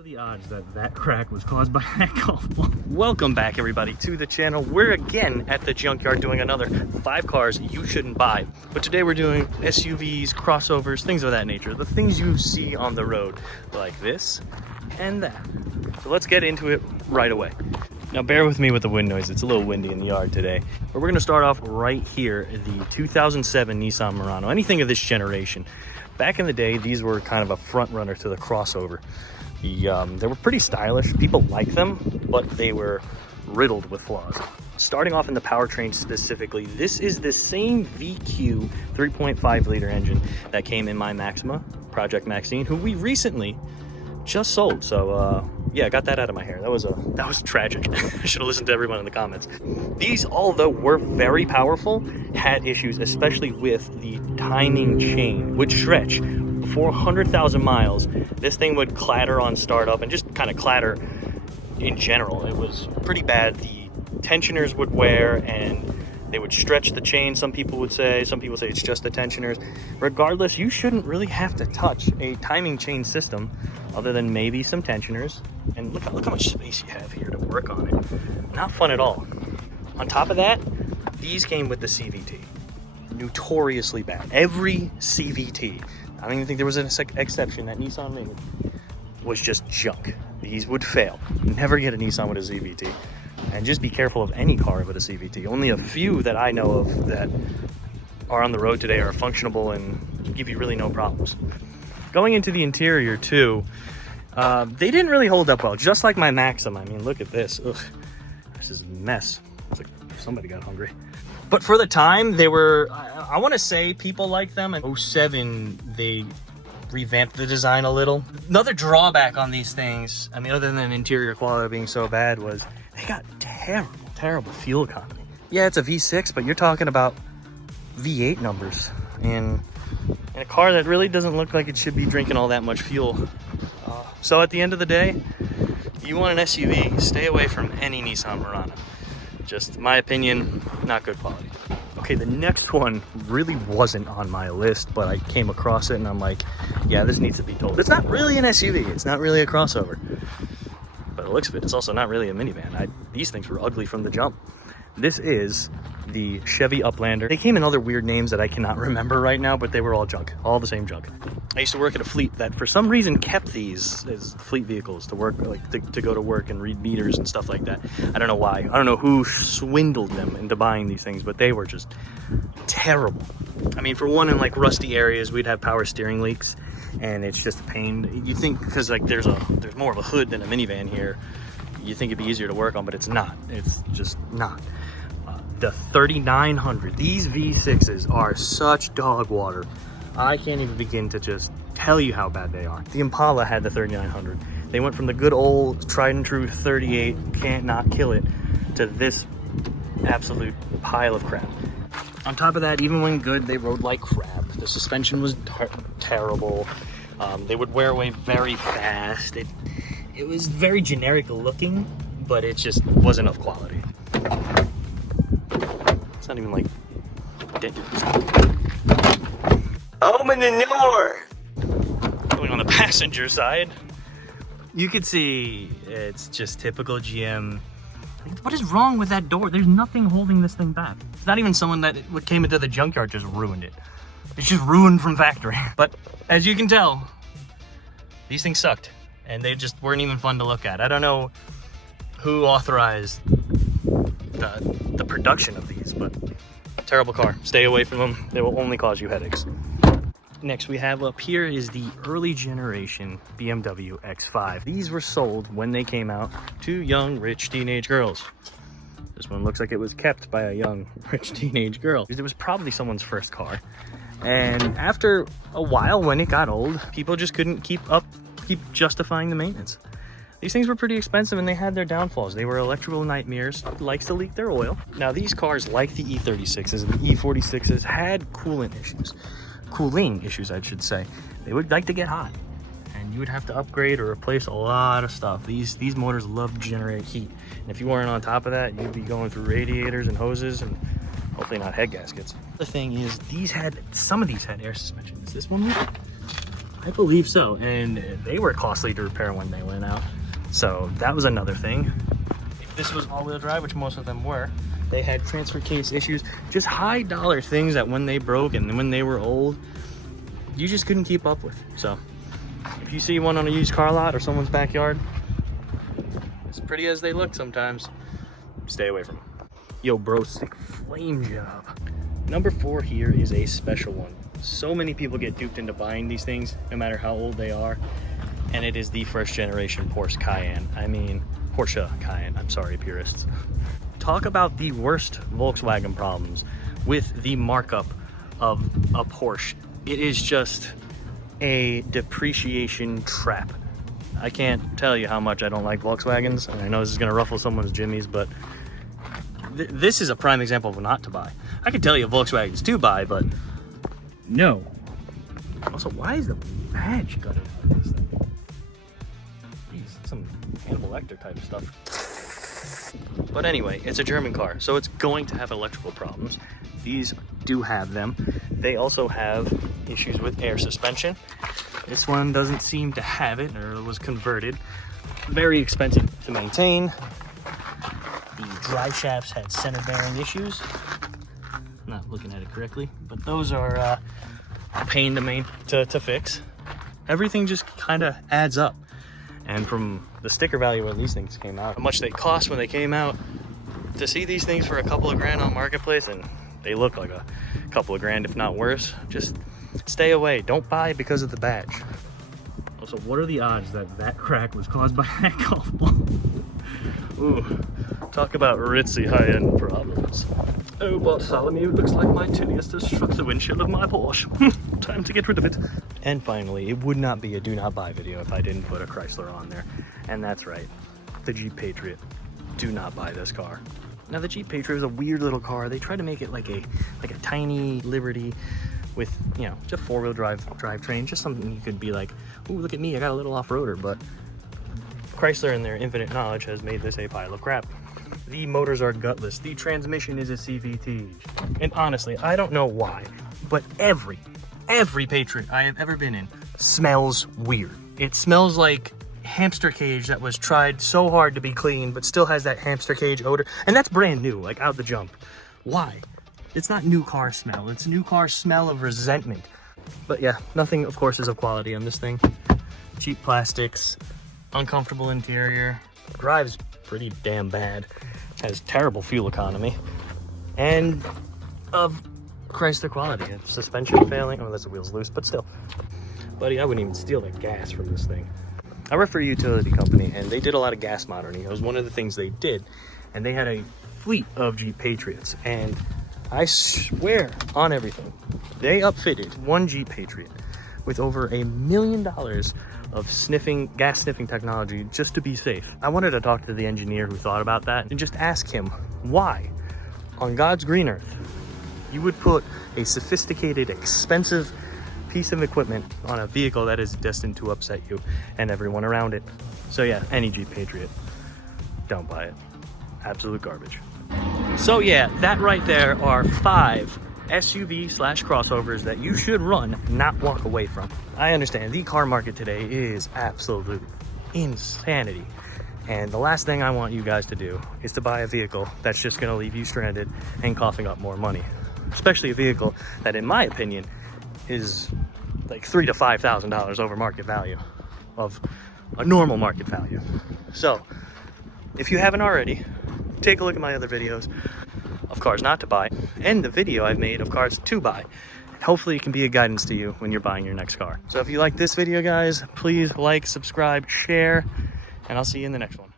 What are the odds that that crack was caused by that golf ball? Welcome back, everybody, to the channel. We're again at the junkyard doing another 5 cars you shouldn't buy. But today we're doing SUVs, crossovers, things of that nature. The things you see on the road, like this and that. So let's get into it right away. Now bear with me with the wind noise. It's a little windy in the yard today. But we're gonna start off right here, the 2007 Nissan Murano. Anything of this generation. Back in the day, these were kind of a front runner to the crossover. They were pretty stylish. People liked them, but they were riddled with flaws. Starting off in the powertrain specifically, this is the same VQ 3.5 liter engine that came in my Maxima, Project Maxine, who we recently just sold. So yeah, I got that out of my hair. That was tragic. I should have listened to everyone in the comments. These, although were very powerful, had issues, especially with the timing chain, would stretch. Before 100,000 miles, this thing would clatter on startup and just kind of clatter in general. It was pretty bad. The tensioners would wear and they would stretch the chain, some people would say. Some people say it's just the tensioners. Regardless, you shouldn't really have to touch a timing chain system other than maybe some tensioners. And look how much space you have here to work on it. Not fun at all. On top of that, these came with the CVT. Notoriously bad. Every CVT, I don't even think there was an exception that Nissan made, was just junk. These would fail. Never get a Nissan with a CVT. And just be careful of any car with a CVT. Only a few that I know of that are on the road today are functionable and give you really no problems. Going into the interior too, they didn't really hold up well, just like my Maxima. I mean, look at this. Ugh, this is a mess. It's like somebody got hungry. But for the time, they were, I want to say people like them. In 07, they revamped the design a little. Another drawback on these things, I mean, other than interior quality being so bad, was they got terrible fuel economy. Yeah, it's a V6, but you're talking about V8 numbers. And a car that really doesn't look like it should be drinking all that much fuel. So at the end of the day, you want an SUV, stay away from any Nissan Murano. Just my opinion, not good quality. Okay, the next one really wasn't on my list, but I came across it and I'm like, yeah, this needs to be told. It's not really an SUV, it's not really a crossover. But it looks of it, it's also not really a minivan. These things were ugly from the jump. This is the Chevy Uplander. They came in other weird names that I cannot remember right now, but they were all junk, all the same junk. I used to work at a fleet that for some reason kept these as fleet vehicles to work, like to go to work and read meters and stuff like that. I don't know why. I don't know who swindled them into buying these things, but they were just terrible. I mean, for one, in like rusty areas, we'd have power steering leaks and it's just a pain. You think, because like there's more of a hood than a minivan here, you think it'd be easier to work on, but it's not. It's just not. The 3900, these V6s are such dog water. I can't even begin to just tell you how bad they are. The Impala had the 3900. They went from the good old tried and true 38, can't not kill it, to this absolute pile of crap. On top of that, even when good, they rode like crap. The suspension was terrible. They would wear away very fast. It was very generic looking, but it just wasn't of quality. It's not even like dented. Open the door! Going on the passenger side, you could see it's just typical GM. What is wrong with that door? There's nothing holding this thing back. It's not even someone that came into the junkyard just ruined it. It's just ruined from factory. But as you can tell, these things sucked. And they just weren't even fun to look at. I don't know who authorized the production of these, but terrible car. Stay away from them. They will only cause you headaches. Next we have up here is the early generation BMW X5. These were sold when they came out to young, rich teenage girls. This one looks like it was kept by a young, rich teenage girl. It was probably someone's first car. And after a while, when it got old, people just couldn't keep justifying the maintenance. These things were pretty expensive and they had their downfalls. They were electrical nightmares, likes to leak their oil. Now these cars, like the E36s and the E46s, had cooling issues, I should say. They would like to get hot and you would have to upgrade or replace a lot of stuff. These motors love to generate heat. And if you weren't on top of that, you'd be going through radiators and hoses and hopefully not head gaskets. The thing is, some of these had air suspension. Is this one? I believe so, and they were costly to repair when they went out. So that was another thing. If this was all-wheel drive, which most of them were, they had transfer case issues, just high dollar things that when they broke and when they were old, you just couldn't keep up with. So if you see one on a used car lot or someone's backyard, as pretty as they look sometimes, stay away from them. Yo bro, sick flame job. Number 4 here is a special one. So many people get duped into buying these things, no matter how old they are, and it is the first generation Porsche Cayenne. I mean, Porsche Cayenne, I'm sorry, purists. Talk about the worst Volkswagen problems with the markup of a Porsche. It is just a depreciation trap. I can't tell you how much I don't like Volkswagens, and I know this is gonna ruffle someone's jimmies, but this is a prime example of not to buy. I could tell you Volkswagens to buy, but no. Also, why is the badge gutted out of this thing? Jeez, some Hannibal Lecter type of stuff. But anyway, it's a German car, so it's going to have electrical problems. These do have them. They also have issues with air suspension. This one doesn't seem to have it, or was converted. Very expensive to maintain. The drive shafts had center bearing issues. I'm not looking at it correctly, but those are a pain to fix. Everything just kind of adds up. And from the sticker value when these things came out, how much they cost when they came out, to see these things for a couple of grand on Marketplace, and they look like a couple of grand, if not worse, just stay away. Don't buy because of the badge. Also, what are the odds that that crack was caused by that golf ball? Ooh, talk about ritzy high-end problems. Oh, Bartholomew, looks like my tinny has struck the windshield of my Porsche. Time to get rid of it. And finally, it would not be a do not buy video if I didn't put a Chrysler on there. And that's right, the Jeep Patriot. Do not buy this car. Now the Jeep Patriot is a weird little car. They try to make it like a tiny Liberty with, you know, just a 4-wheel drivetrain, just something you could be like, ooh, look at me, I got a little off-roader. But Chrysler, in their infinite knowledge, has made this a pile of crap. The motors are gutless. The transmission is a CVT. And honestly, I don't know why, but every Patriot I have ever been in smells weird. It smells like hamster cage that was tried so hard to be clean, but still has that hamster cage odor. And that's brand new, like out the jump. Why? It's not new car smell. It's new car smell of resentment. But yeah, nothing, of course, is of quality on this thing. Cheap plastics, uncomfortable interior, drives pretty damn bad, has terrible fuel economy, and of Chrysler quality. Suspension failing, unless the wheel's loose, but still. Buddy, I wouldn't even steal the gas from this thing. I work for a utility company, and they did a lot of gas monitoring. It was one of the things they did, and they had a fleet of Jeep Patriots, and I swear on everything, they upfitted one Jeep Patriot with over $1 million of gas sniffing technology just to be safe. I wanted to talk to the engineer who thought about that and just ask him why, on God's green earth, you would put a sophisticated, expensive piece of equipment on a vehicle that is destined to upset you and everyone around it. So yeah, any Jeep Patriot, don't buy it. Absolute garbage. So yeah, that right there are 5 SUV/crossovers that you should run, not walk away from. I understand the car market today is absolute insanity. And the last thing I want you guys to do is to buy a vehicle that's just gonna leave you stranded and coughing up more money. Especially a vehicle that, in my opinion, is like $3,000 to $5,000 over market value of a normal market value. So if you haven't already, take a look at my other videos of cars not to buy and the video I've made of cars to buy. Hopefully it can be a guidance to you when you're buying your next car. So if you like this video, guys, please like, subscribe, share, and I'll see you in the next one.